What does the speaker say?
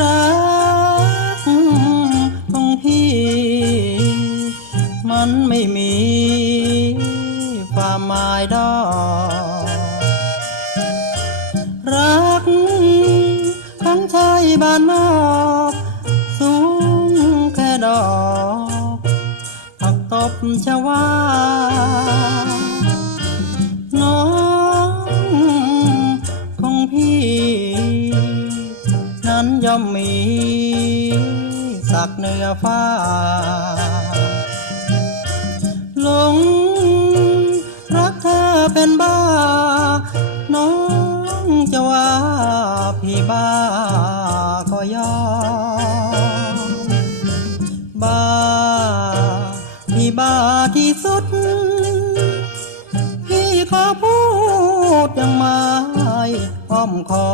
รักของพี่ มันไม่มีความหมายดอกรักของชายบ้านนอกสูงแค่ดอกผักตบชวา ย่อมมีสักเนื้อฟ้า หลงรักเธอเป็นบ้า น้องจะว่าพี่บ้าก็ยอมบ้าพี่บ้าที่สุด พี่ขอพูดยังไม่อ้อมคอ